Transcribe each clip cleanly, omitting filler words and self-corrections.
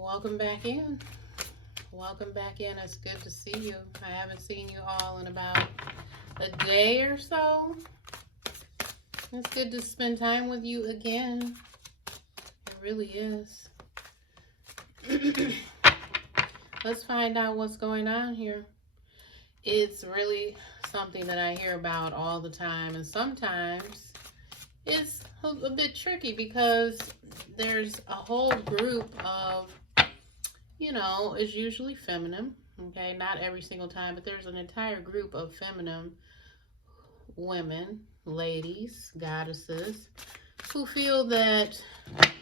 Welcome back in. Welcome back in. It's good to see you. I haven't seen you all in about a day or so. It's good to spend time with you again. It really is. Let's find out what's going on here. It's really something that I hear about all the time, and sometimes it's a bit tricky because there's a whole group of, it's usually feminine, okay? Not every single time, but there's an entire group of feminine women, ladies, goddesses, who feel that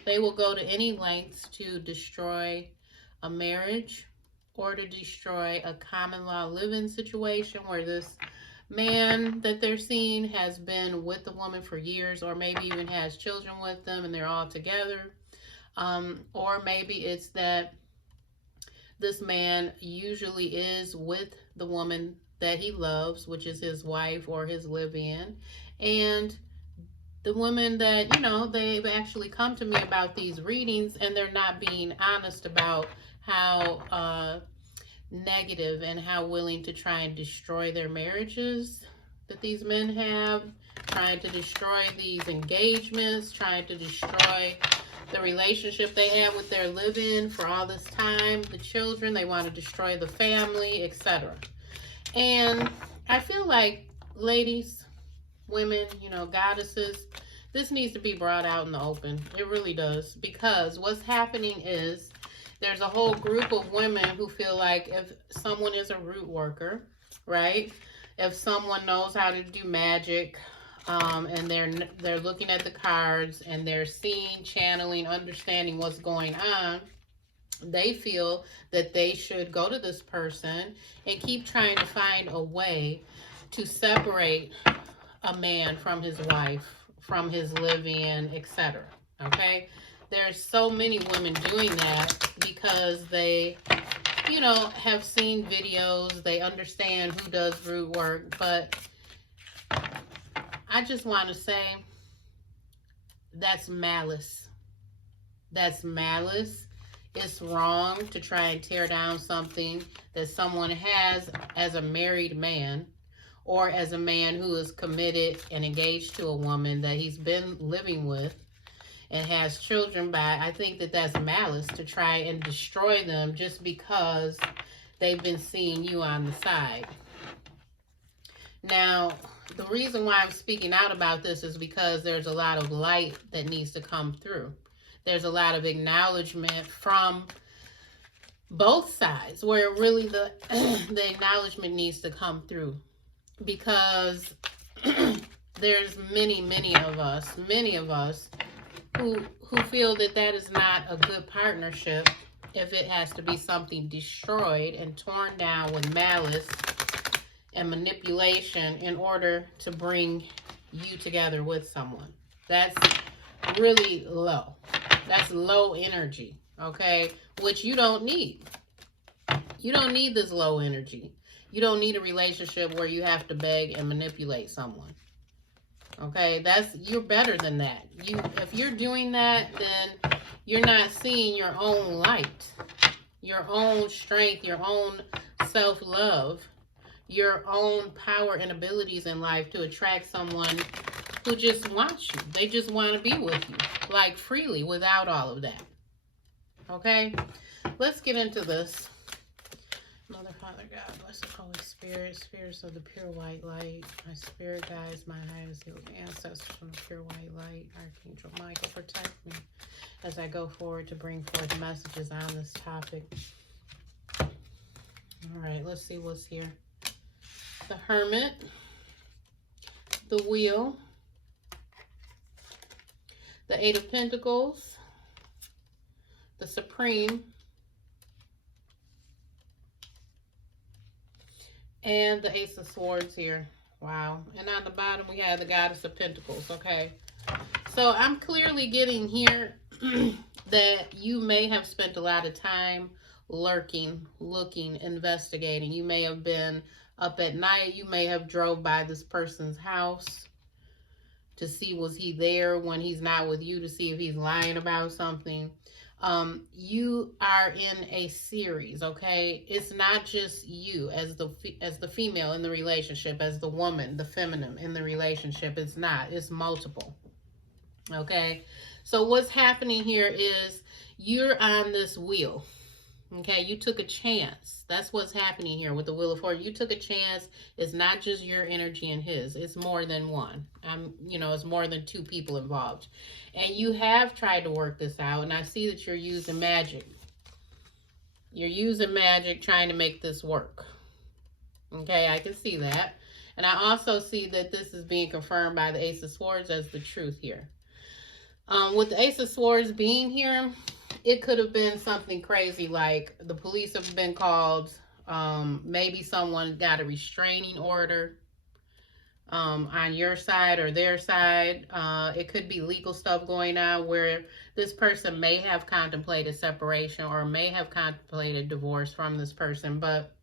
they will go to any lengths to destroy a marriage or to destroy a common law living situation where this man that they're seeing has been with the woman for years, or maybe even has children with them and they're all together. Or maybe it's that this man usually is with the woman that he loves, which is his wife or his live-in. And the women that, they've actually come to me about these readings, and they're not being honest about how negative and how willing to try and destroy their marriages that these men have, trying to destroy these engagements, trying to destroy the relationship they have with their live-in for all this time, the children, they want to destroy the family, etc. And I feel like, ladies, women, goddesses, this needs to be brought out in the open. It really does. Because what's happening is there's a whole group of women who feel like if someone is a root worker, right? If someone knows how to do magic, and they're looking at the cards and they're seeing, channeling, understanding what's going on, they feel that they should go to this person and keep trying to find a way to separate a man from his wife, from his live-in, etc. Okay? There's so many women doing that because they, have seen videos, they understand who does root work, but I just want to say that's malice. That's malice. It's wrong to try and tear down something that someone has as a married man, or as a man who is committed and engaged to a woman that he's been living with and has children by. I think that that's malice to try and destroy them just because they've been seeing you on the side. Now, the reason why I'm speaking out about this is because there's a lot of light that needs to come through. There's a lot of acknowledgement from both sides where really the acknowledgement needs to come through, because there's many of us who feel that that is not a good partnership if it has to be something destroyed and torn down with malice and manipulation in order to bring you together with someone. That's really low. That's low energy, okay? Which you don't need. You don't need this low energy. You don't need a relationship where you have to beg and manipulate someone. Okay, you're better than that. If you're doing that, then you're not seeing your own light, your own strength, your own self-love, your own power and abilities in life to attract someone who just wants you. They just want to be with you, like freely, without all of that. Okay, let's get into this. Mother, Father, God, bless the Holy Spirit, spirits of the pure white light, my spirit guides, my highest ancestors from the pure white light, Archangel Michael, protect me as I go forward to bring forth messages on this topic. All right, let's see what's here. The Hermit, the Wheel, the Eight of Pentacles, the Supreme, and the Ace of Swords here. Wow. And on the bottom, we have the Goddess of Pentacles. Okay. So I'm clearly getting here that you may have spent a lot of time lurking, looking, investigating. You may have been up at night. You may have drove by this person's house to see was he there when he's not with you, to see if he's lying about something. You are in a series, okay? It's not just you as the female in the relationship, as the woman, the feminine in the relationship. It's not. It's multiple. Okay? So what's happening here is you're on this wheel. Okay, you took a chance. That's what's happening here with the Wheel of Fortune. You took a chance. It's not just your energy and his. It's more than one. It's more than two people involved. And you have tried to work this out, and I see that you're using magic. You're using magic trying to make this work. Okay, I can see that. And I also see that this is being confirmed by the Ace of Swords as the truth here. With the Ace of Swords being here, it could have been something crazy like the police have been called. Maybe someone got a restraining order on your side or their side. It could be legal stuff going on where this person may have contemplated separation or may have contemplated divorce from this person. But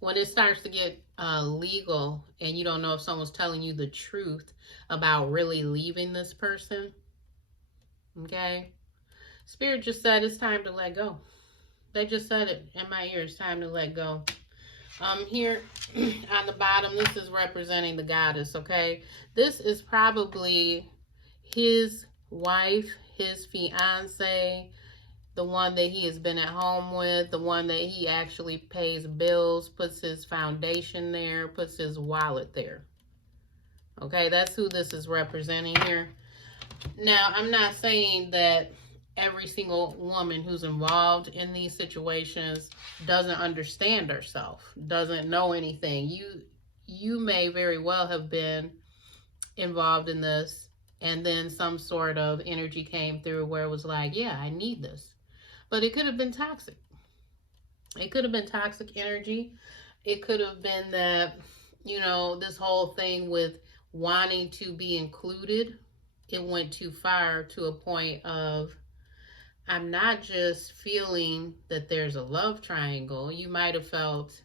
when it starts to get legal and you don't know if someone's telling you the truth about really leaving this person, okay? Spirit just said it's time to let go. They just said it in my ear. It's time to let go. Here on the bottom, this is representing the goddess, okay? This is probably his wife, his fiance, the one that he has been at home with, the one that he actually pays bills, puts his foundation there, puts his wallet there. Okay, that's who this is representing here. Now, I'm not saying that every single woman who's involved in these situations doesn't understand herself, doesn't know anything. You may very well have been involved in this, and then some sort of energy came through where it was like, yeah, I need this. But it could have been toxic. It could have been toxic energy. It could have been that, this whole thing with wanting to be included, it went too far to a point of, I'm not just feeling that there's a love triangle. You might have felt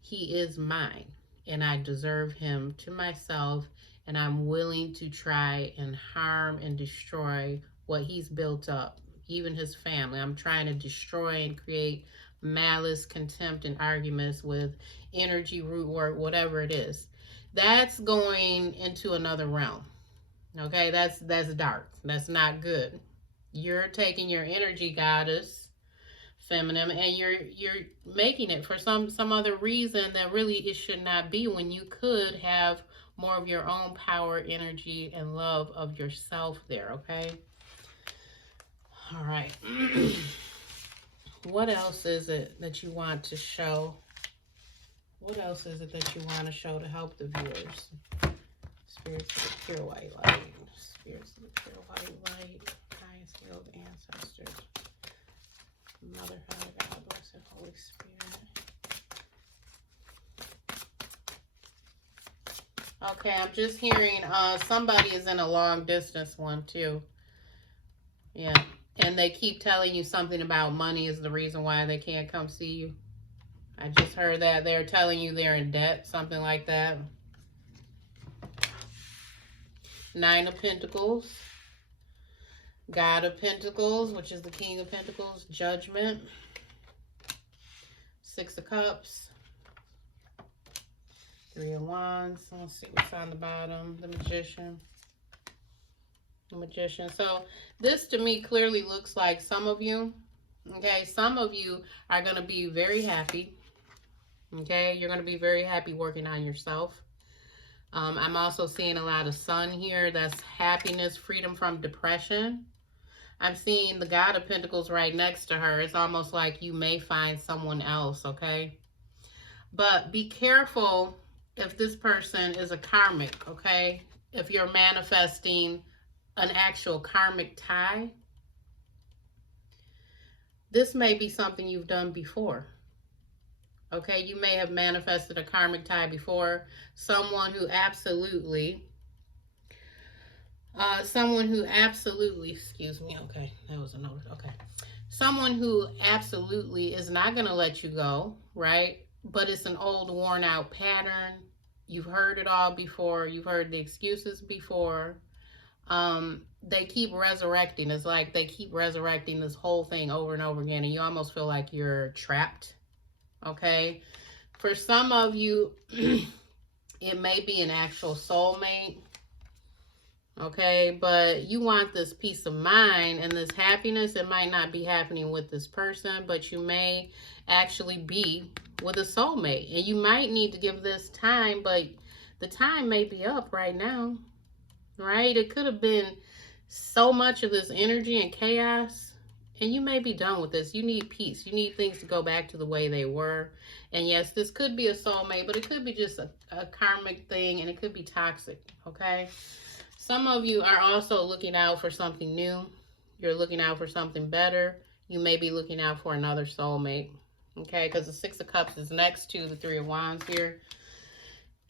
he is mine and I deserve him to myself, and I'm willing to try and harm and destroy what he's built up, even his family. I'm trying to destroy and create malice, contempt, and arguments with energy, root work, whatever it is. That's going into another realm. Okay, that's dark. That's not good. You're taking your energy, goddess, feminine, and you're making it for some other reason that really it should not be, when you could have more of your own power, energy, and love of yourself there, okay? All right. What else is it that you want to show? What else is it that you want to show to help the viewers? Spirits of the pure white light. Spirits of the pure white light. Highest healed ancestors. Mother, Father, God, blessed Holy Spirit. Okay, I'm just hearing somebody is in a long distance one too. Yeah. And they keep telling you something about money is the reason why they can't come see you. I just heard that they're telling you they're in debt, something like that. Nine of Pentacles. God of Pentacles, which is the King of Pentacles. Judgment. Six of Cups. Three of Wands. Let's see what's on the bottom. The Magician. The Magician. So this to me clearly looks like some of you, okay, some of you are going to be very happy, okay, you're going to be very happy working on yourself. I'm also seeing a lot of sun here. That's happiness, freedom from depression. I'm seeing the God of Pentacles right next to her. It's almost like you may find someone else, okay, but be careful if this person is a karmic, okay, if you're manifesting an actual karmic tie, this may be something you've done before. Okay, you may have manifested a karmic tie before. Someone who absolutely, excuse me, okay, that was a note, okay. Someone who absolutely is not going to let you go, right? But it's an old worn out pattern. You've heard it all before. You've heard the excuses before. They keep resurrecting. It's like they keep resurrecting this whole thing over and over again, and you almost feel like you're trapped. Okay. For some of you, it may be an actual soulmate. Okay, but you want this peace of mind and this happiness. It might not be happening with this person, but you may actually be with a soulmate. And you might need to give this time, but the time may be up right now, right? It could have been so much of this energy and chaos, and you may be done with this. You need peace. You need things to go back to the way they were. And yes, this could be a soulmate, but it could be just a karmic thing, and it could be toxic, okay? Some of you are also looking out for something new. You're looking out for something better. You may be looking out for another soulmate, okay? Because the Six of Cups is next to the Three of Wands here.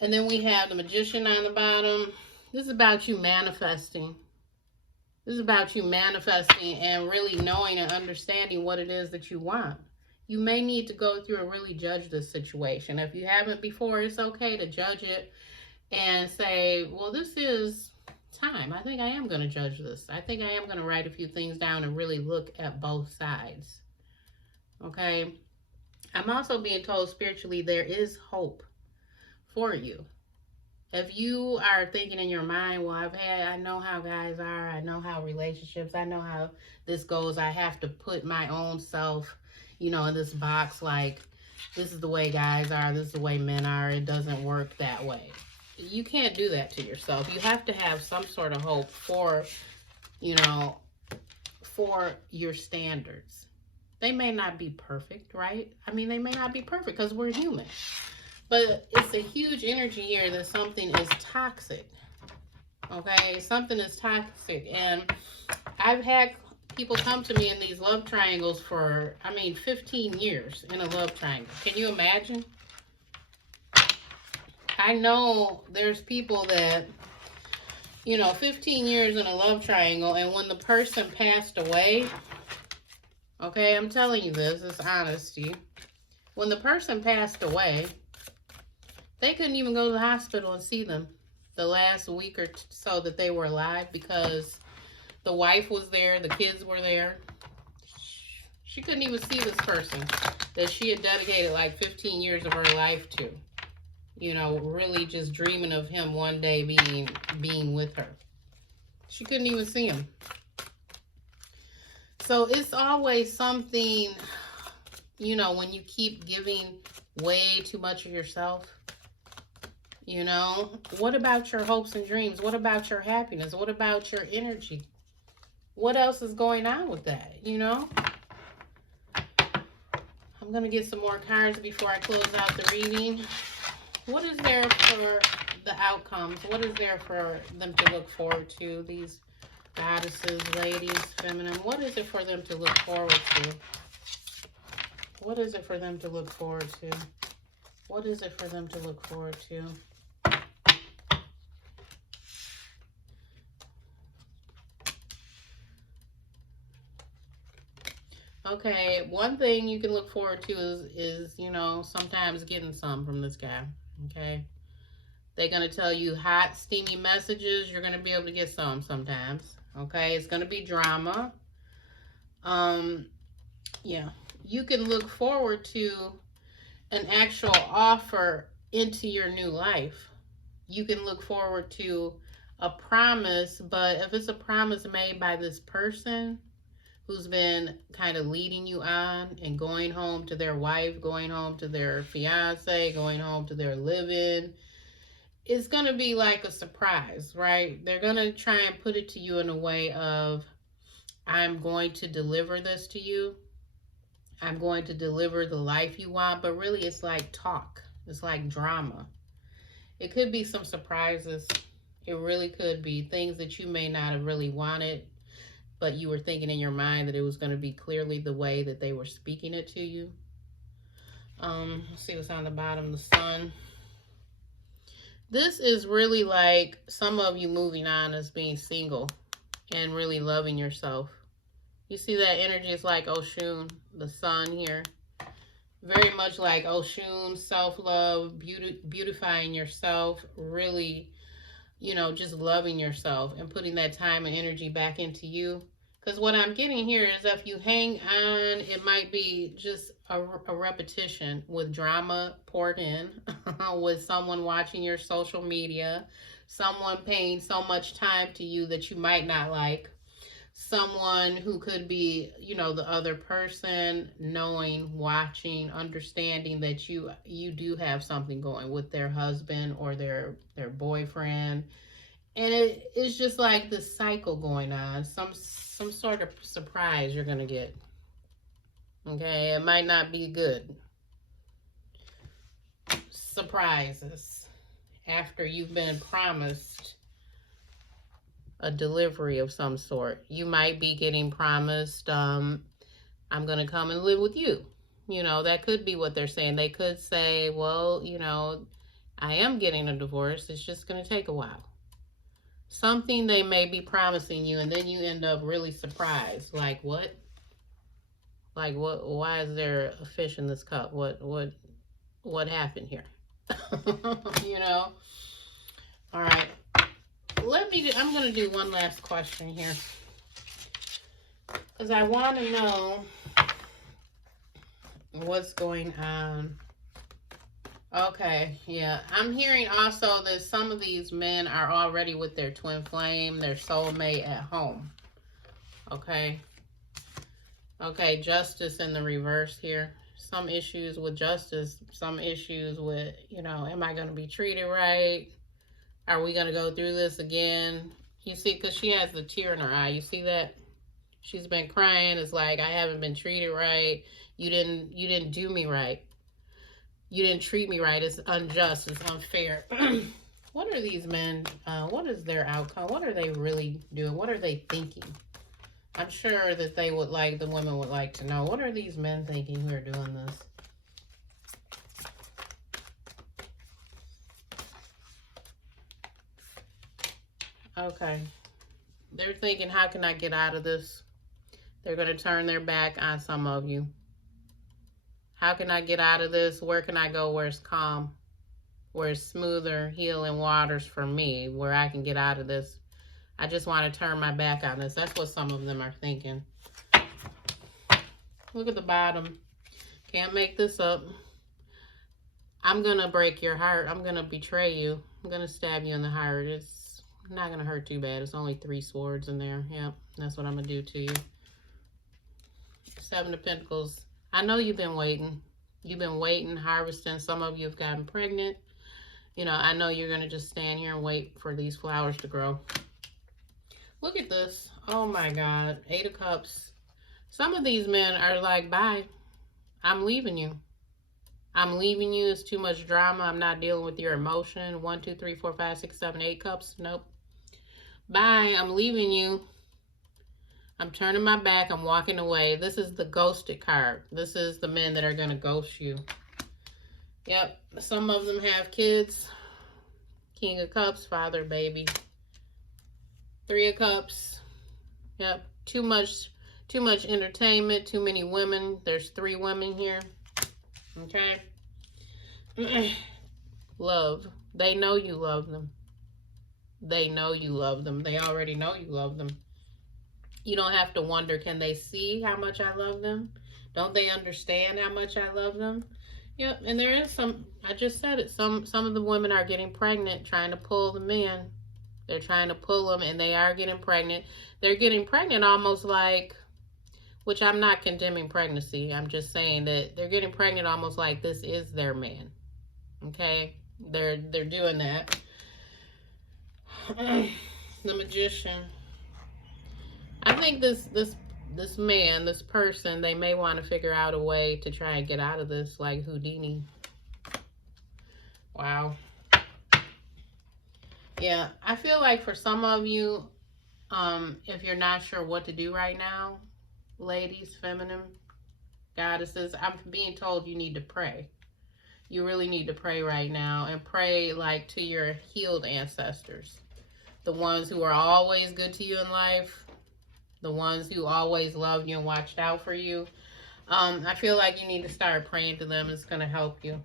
And then we have the Magician on the bottom. This is about you manifesting. This is about you manifesting and really knowing and understanding what it is that you want. You may need to go through and really judge this situation. If you haven't before, it's okay to judge it and say, well, this is time. I think I am going to judge this. I think I am going to write a few things down and really look at both sides. Okay? I'm also being told spiritually there is hope for you. If you are thinking in your mind, well, I know how guys are. I know how relationships, I know how this goes. I have to put my own self, in this box, like, this is the way guys are. This is the way men are. It doesn't work that way. You can't do that to yourself. You have to have some sort of hope for, for your standards. They may not be perfect, right? I mean, they may not be perfect because we're human. But it's a huge energy here that something is toxic. Okay? Something is toxic. And I've had people come to me in these love triangles for, 15 years in a love triangle. Can you imagine? I know there's people that, 15 years in a love triangle, and when the person passed away, okay, I'm telling you this, it's honesty. When the person passed away, they couldn't even go to the hospital and see them the last week or so that they were alive because the wife was there, the kids were there. She couldn't even see this person that she had dedicated like 15 years of her life to. Really just dreaming of him one day being with her. She couldn't even see him. So it's always something, when you keep giving way too much of yourself. What about your hopes and dreams? What about your happiness? What about your energy? What else is going on with that, I'm going to get some more cards before I close out the reading. What is there for the outcomes? What is there for them to look forward to? These goddesses, ladies, feminine. What is it for them to look forward to? What is it for them to look forward to? What is it for them to look forward to? Okay, one thing you can look forward to is sometimes getting some from this guy, okay? They're going to tell you hot, steamy messages. You're going to be able to get some sometimes, okay? It's going to be drama. Yeah. You can look forward to an actual offer into your new life. You can look forward to a promise, but if it's a promise made by this person who's been kind of leading you on and going home to their wife, going home to their fiance, going home to their live-in, it's going to be like a surprise, right? They're going to try and put it to you in a way of, I'm going to deliver this to you. I'm going to deliver the life you want, but really it's like talk. It's like drama. It could be some surprises. It really could be things that you may not have really wanted, but you were thinking in your mind that it was going to be clearly the way that they were speaking it to you. Let's see what's on the bottom, the sun. This is really like some of you moving on as being single and really loving yourself. You see that energy is like Oshun, the sun here. Very much like Oshun, self-love, beautifying yourself, really you know, just loving yourself and putting that time and energy back into you. Because what I'm getting here is if you hang on, it might be just a repetition with drama poured in, with someone watching your social media, someone paying so much time to you that you might not like, someone who could be, you know, the other person, knowing, watching, understanding that you do have something going with their husband or their boyfriend, and it's just like this cycle going on. Some sort of surprise you're gonna get. Okay, it might not be good. Surprises after you've been promised a delivery of some sort. You might be getting promised, I'm gonna come and live with you. You know, that could be what they're saying. They could say, well, you know, I am getting a divorce. It's just gonna take a while. Something they may be promising you, and then you end up really surprised. Like, what? Like, what? Why is there a fish in this cup? What happened here? You know? All right. I'm going to do one last question here. Because I want to know what's going on. Okay, yeah. I'm hearing also that some of these men are already with their twin flame, their soulmate at home. Okay. Okay, justice in the reverse here. Some issues with justice, some issues with, you know, am I going to be treated right? Are we going to go through this again? You see, because she has the tear in her eye. You see that? She's been crying. It's like, I haven't been treated right. You didn't do me right. You didn't treat me right. It's unjust. It's unfair. What are these men? What is their outcome? What are they really doing? What are they thinking? I'm sure that they would like, the women would like to know. What are these men thinking who are doing this? Okay. They're thinking, how can I get out of this? They're going to turn their back on some of you. How can I get out of this? Where can I go where it's calm? Where it's smoother, healing waters for me, where I can get out of this? I just want to turn my back on this. That's what some of them are thinking. Look at the bottom. Can't make this up. I'm going to break your heart. I'm going to betray you. I'm going to stab you in the heart. It's not going to hurt too bad. It's only 3 swords in there. Yep, that's what I'm going to do to you. 7 of Pentacles. I know you've been waiting. You've been waiting, harvesting. Some of you have gotten pregnant. You know, I know you're going to just stand here and wait for these flowers to grow. Look at this. Oh my God. 8 of Cups. Some of these men are like, bye. I'm leaving you. I'm leaving you. It's too much drama. I'm not dealing with your emotion. 1, 2, 3, 4, 5, 6, 7, 8 cups. Nope. Bye. I'm leaving you. I'm turning my back. I'm walking away. This is the ghosted card. This is the men that are going to ghost you. Yep. Some of them have kids. King of Cups, father, baby. 3 of Cups. Yep. Too much entertainment. Too many women. There's 3 women here. Okay. Love. They know you love them. They know you love them. They already know you love them. You don't have to wonder, can they see how much I love them? Don't they understand how much I love them? Yep, and there is some, I just said it, some of the women are getting pregnant, trying to pull the men. They're trying to pull them, and they are getting pregnant. They're getting pregnant almost like, which I'm not condemning pregnancy. I'm just saying that they're getting pregnant almost like this is their man. Okay? They're doing that. The Magician. I think this man, this person, they may want to figure out a way to try and get out of this, like Houdini. Wow. Yeah, I feel like for some of you, if you're not sure what to do right now, ladies, feminine, goddesses, I'm being told you need to pray. You really need to pray right now, and pray like to your healed ancestors. The ones who are always good to you in life. The ones who always loved you and watched out for you. I feel like you need to start praying to them. It's going to help you.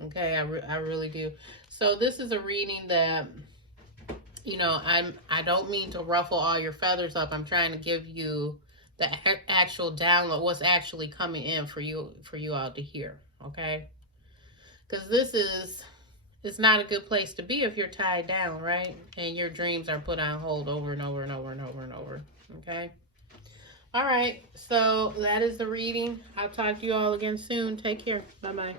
Okay, I really do. So this is a reading that you know, I don't mean to ruffle all your feathers up. I'm trying to give you the actual download, what's actually coming in for you all to hear, okay? Because this is, it's not a good place to be if you're tied down, right? And your dreams are put on hold over and over and over and over and over, okay? All right, so that is the reading. I'll talk to you all again soon. Take care. Bye-bye.